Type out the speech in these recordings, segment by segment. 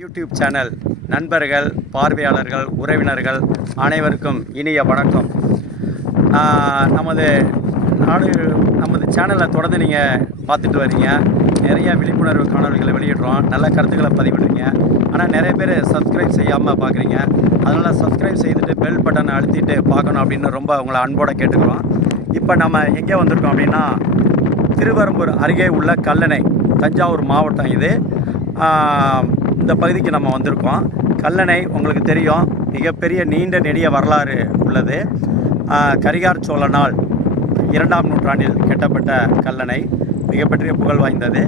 YouTube channel நண்பர்கள், பார்வையாளர்கள், உறவினர்கள் அனைவருக்கும் இனிய வணக்கம். நமது சேனலை தொடர்ந்து நீங்கள் பார்த்துட்டு வரீங்க. நிறைய விழிப்புணர்வு காணொலிகளை வெளியிடுறோம், நல்ல கருத்துக்களை பதிவிடுறீங்க. ஆனால் நிறைய பேர் சப்ஸ்கிரைப் செய்யாமல் பார்க்குறீங்க. அதனால் சப்ஸ்கிரைப் செய்துட்டு பெல் பட்டனை அழுத்திட்டு பார்க்கணும் அப்படின்னு ரொம்ப உங்களை அன்போடு கேட்டுக்கிறோம். இப்போ நம்ம எங்கே வந்திருக்கோம் அப்படின்னா, திருவரம்பூர் அருகே உள்ள கல்லணை, தஞ்சாவூர் மாவட்டம். இது இந்த பகுதிக்கு நம்ம வந்திருக்கோம். கல்லணை உங்களுக்கு தெரியும், மிகப்பெரிய நீண்ட நெடிய வரலாறு உள்ளது. கரிகார் சோழனால் 2ஆம் நூற்றாண்டில் கட்டப்பட்ட கல்லணை மிகப்பெரிய புகழ் வாய்ந்தது.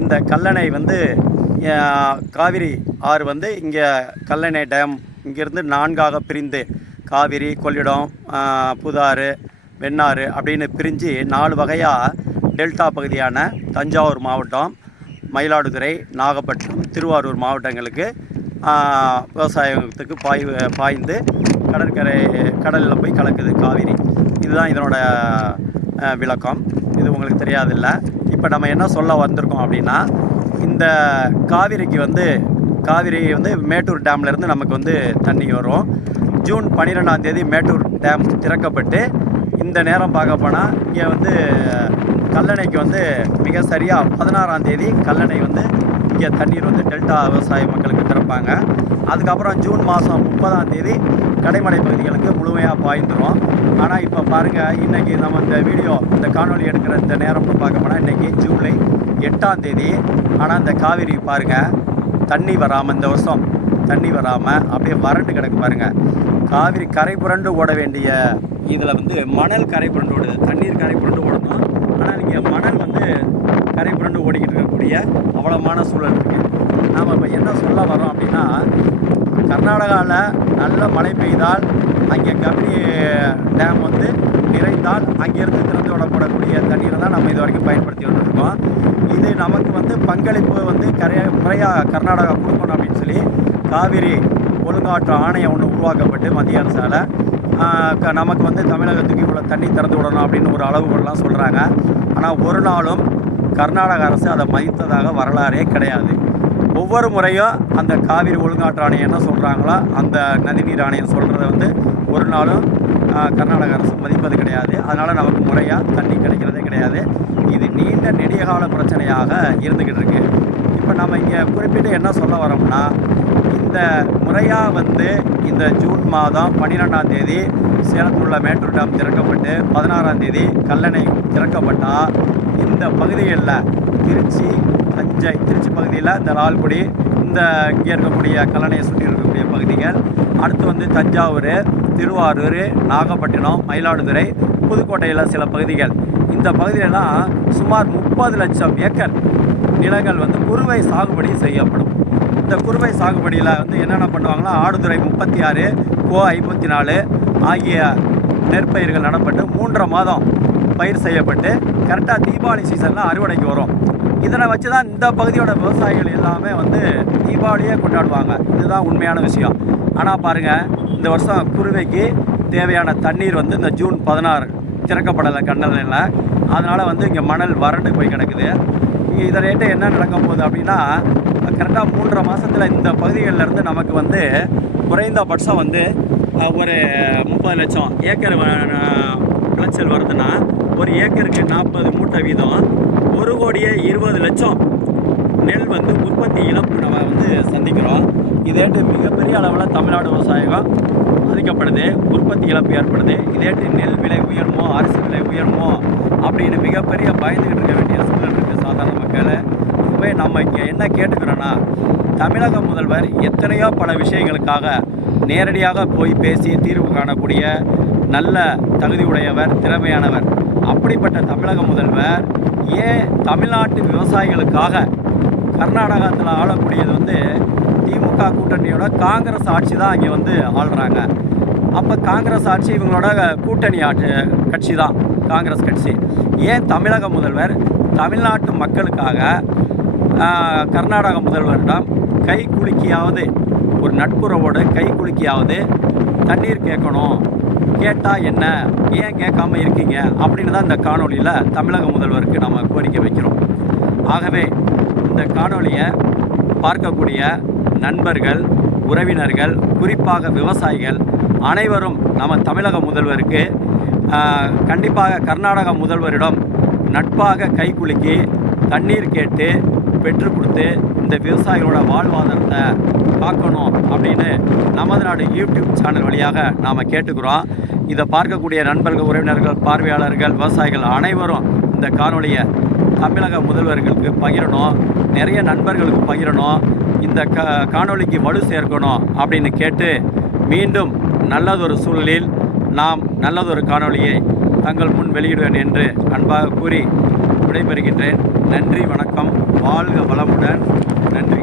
இந்த கல்லணை காவிரி ஆறு இங்கே கல்லணை டேம் இங்கேருந்து 4ஆக பிரிந்து காவிரி, கொள்ளிடம், புதாறு, வெண்ணாறு அப்படின்னு பிரிஞ்சு 4 வகையாக டெல்டா பகுதியான தஞ்சாவூர் மாவட்டம், மயிலாடுதுறை, நாகப்பட்டினம், திருவாரூர் மாவட்டங்களுக்கு விவசாயத்துக்கு பாய்ந்து கடலில் போய் கலக்குது காவிரி. இதுதான் இதனோட விளக்கம். இது உங்களுக்கு தெரியாதில்ல. இப்போ நம்ம என்ன சொல்ல வந்திருக்கோம் அப்படின்னா, இந்த காவிரி மேட்டூர் டேம்லேருந்து நமக்கு தண்ணி வரும். ஜூன் 12ஆம் தேதி மேட்டூர் டேம் திறக்கப்பட்டு, இந்த நேரம் பார்க்க போனால் இங்கே கல்லணைக்கு மிக சரியாக 16ஆம் தேதி கல்லணை இங்கே தண்ணீர் டெல்டா விவசாய மக்களுக்கு திறப்பாங்க. அதுக்கப்புறம் ஜூன் மாதம் 30ஆம் தேதி கடைமடை பகுதிகளுக்கு முழுமையாக பாய்ந்துடும். ஆனால் இப்போ பாருங்கள், இன்றைக்கி நம்ம இந்த காணொலி எடுக்கிற இந்த நேரம்னு பார்க்க போனால் இன்றைக்கி ஜூலை 8ஆம் தேதி. ஆனால் இந்த காவிரி பாருங்கள், தண்ணி வராமல், இந்த வருஷம் தண்ணி வராமல் அப்படியே வறண்டு கிடக்கு பாருங்கள். காவிரி கரை புரண்டு ஓட வேண்டிய இதில் மணல் கரை புரண்டு ஓடுது, தண்ணீர் கரை புரண்டு ஓடணும். ஆனால் இங்கே மணல் கரை புரண்டு ஓடிக்கிட்டு இருக்கக்கூடிய அவ்வளோமான சூழல் இருக்குது. நாம் இப்போ என்ன சொல்ல வரோம் அப்படின்னா, கர்நாடகாவில் நல்ல மழை பெய்தால், அங்கே கபினி டேம் நிறைந்தால் அங்கேருந்து திறந்து விடப்படக்கூடிய தண்ணீரை தான் நம்ம இது வரைக்கும் பயன்படுத்தி வந்துருக்கோம். இது நமக்கு பங்களிப்பு முறையாக கர்நாடகா கொடுக்கணும் அப்படின்னு சொல்லி காவிரி ஒழுங்காற்று ஆணையம் ஒன்று உருவாக்கப்பட்டு மத்திய அரசால் நமக்கு தமிழகத்துக்கு இவ்வளோ தண்ணி திறந்து விடணும் அப்படின்னு ஒரு அளவுகள்லாம் சொல்கிறாங்க. ஆனால் ஒரு நாளும் கர்நாடக அரசு அதை மதித்ததாக வரலாறே கிடையாது. ஒவ்வொரு முறையும் அந்த காவிரி ஒழுங்காற்று ஆணையம் என்ன சொல்கிறாங்களோ, அந்த நதிநீர் ஆணையம் சொல்கிறத ஒரு நாளும் கர்நாடக அரசு மதிப்பது கிடையாது. அதனால் நமக்கு முறையாக தண்ணி கிடைக்கிறதே கிடையாது. இது நீண்ட நெடிய கால பிரச்சனையாக இருந்துக்கிட்டு இருக்குது. இப்போ நம்ம இங்கே குறிப்பிட்டு என்ன சொல்ல வரோம்னா, இந்த முறையாக இந்த ஜூன் மாதம் 12ஆம் தேதி சேலத்தில் உள்ள மேட்டூர் டேம் திறக்கப்பட்டு 16ஆம் தேதி கல்லணை திறக்கப்பட்டால், இந்த பகுதிகளில் திருச்சி பகுதியில் இந்த லால்குடி, இங்கே இருக்கக்கூடிய கல்லணையை சுற்றி இருக்கக்கூடிய பகுதிகள், அடுத்து தஞ்சாவூர், திருவாரூர், நாகப்பட்டினம், மயிலாடுதுறை, புதுக்கோட்டையில் சில பகுதிகள், இந்த பகுதியிலலாம் சுமார் 30 லட்சம் ஏக்கர் நிலங்கள் குறுவை சாகுபடி செய்யப்படும். இந்த குறுவை சாகுபடியில் என்னென்ன பண்ணுவாங்கன்னா, ஆடுதுறை 36, கோ 54 ஆகிய நெற்பயிர்கள் நடப்பட்டு 3.5 மாதம் பயிர் செய்யப்பட்டு கரெக்டாக தீபாவளி சீசனில் அறுவடைக்கு வரும். இதனை வச்சு தான் இந்த பகுதியோட விவசாயிகள் எல்லாமே தீபாவளியே கொண்டாடுவாங்க. இதுதான் உண்மையான விஷயம். ஆனால் பாருங்கள், இந்த வருஷம் குறுவைக்கு தேவையான தண்ணீர் இந்த ஜூன் 16 திறக்கப்படலை கல்லணையில். அதனால் இங்கே மணல் வறண்டு போய் கிடக்குது. இங்கே இதனைட்டு என்ன நடக்க போகுது அப்படின்னா, கரெக்டாக 3.5 மாதத்தில் இந்த பகுதிகளிலேருந்து நமக்கு குறைந்தபட்சம் ஒரு 30 லட்சம் ஏக்கர் விளைச்சல் வருதுன்னா, ஒரு ஏக்கருக்கு 40 மூட்டை வீதம் 1,20,00,000 நெல் உற்பத்தி இழப்பு நம்ம சந்திக்கிறோம். இதேட்டு மிகப்பெரிய அளவில் தமிழ்நாடு விவசாயம் பாதிக்கப்படுது, உற்பத்தி இழப்பு ஏற்படுது. இதேட்டு நெல் விலை உயருமோ, அரிசி விலை உயருமோ அப்படின்னு மிகப்பெரிய பயந்துக்கிட்டு இருக்க வேண்டிய சூழல் இருக்குது சாதாரண மக்கள். இதுவே நம்ம இங்கே என்ன கேட்டுக்கிறோன்னா, தமிழக முதல்வர் எத்தனையோ பல விஷயங்களுக்காக நேரடியாக போய் பேசி தீர்வு காணக்கூடிய நல்ல தகுதி உடையவர், திறமையானவர். அப்படிப்பட்ட தமிழக முதல்வர் ஏன் தமிழ்நாட்டு விவசாயிகளுக்காக கர்நாடகத்தில் ஆளக்கூடியது திமுக கூட்டணியோட காங்கிரஸ் ஆட்சி தான் இங்கே ஆள்றாங்க. அப்போ காங்கிரஸ் ஆட்சி இவங்களோட கூட்டணி கட்சி தான் காங்கிரஸ் கட்சி. ஏன் தமிழக முதல்வர் தமிழ்நாட்டு மக்களுக்காக கர்நாடக முதல்வரிடம் கை குலுக்கியாவது, ஒரு நட்புறவோடு கை குலுக்கியாவது தண்ணீர் கேட்கணும், கேட்டால் என்ன, ஏன் கேட்காம இருக்கீங்க அப்படின்னு தான் இந்த காணொலியில் தமிழக முதல்வருக்கு நம்ம கோரிக்கை வைக்கிறோம். ஆகவே இந்த காணொலியை பார்க்கக்கூடிய நண்பர்கள், உறவினர்கள், குறிப்பாக விவசாயிகள் அனைவரும் நம்ம தமிழக முதல்வருக்கு கண்டிப்பாக கர்நாடக முதல்வரிடம் நட்பாக கைகுலுக்கி தண்ணீர் கேட்டு பெற்றுக் கொடுத்து இந்த விவசாயிகளோட வாழ்வாதாரத்தை காக்கணும் அப்படின்னு நமது நாடு யூடியூப் சேனல் வழியாக நாம் கேட்டுக்கிறோம். இதை பார்க்கக்கூடிய நண்பர்கள், உறவினர்கள், பார்வையாளர்கள், விவசாயிகள் அனைவரும் இந்த காணொலியை தமிழக முதல்வர்களுக்கு பகிரணும், நிறைய நண்பர்களுக்கு பகிரணும், இந்த காணொலிக்கு வலு சேர்க்கணும் அப்படின்னு கேட்டு மீண்டும் நல்லதொரு சூழலில் நாம் நல்லதொரு காணொலியை தங்கள் முன் வெளியிடுவேன் என்று அன்பாக கூறி விடைபெறுகின்றேன். நன்றி, வணக்கம், வாழ்க வளமுடன். நன்றி.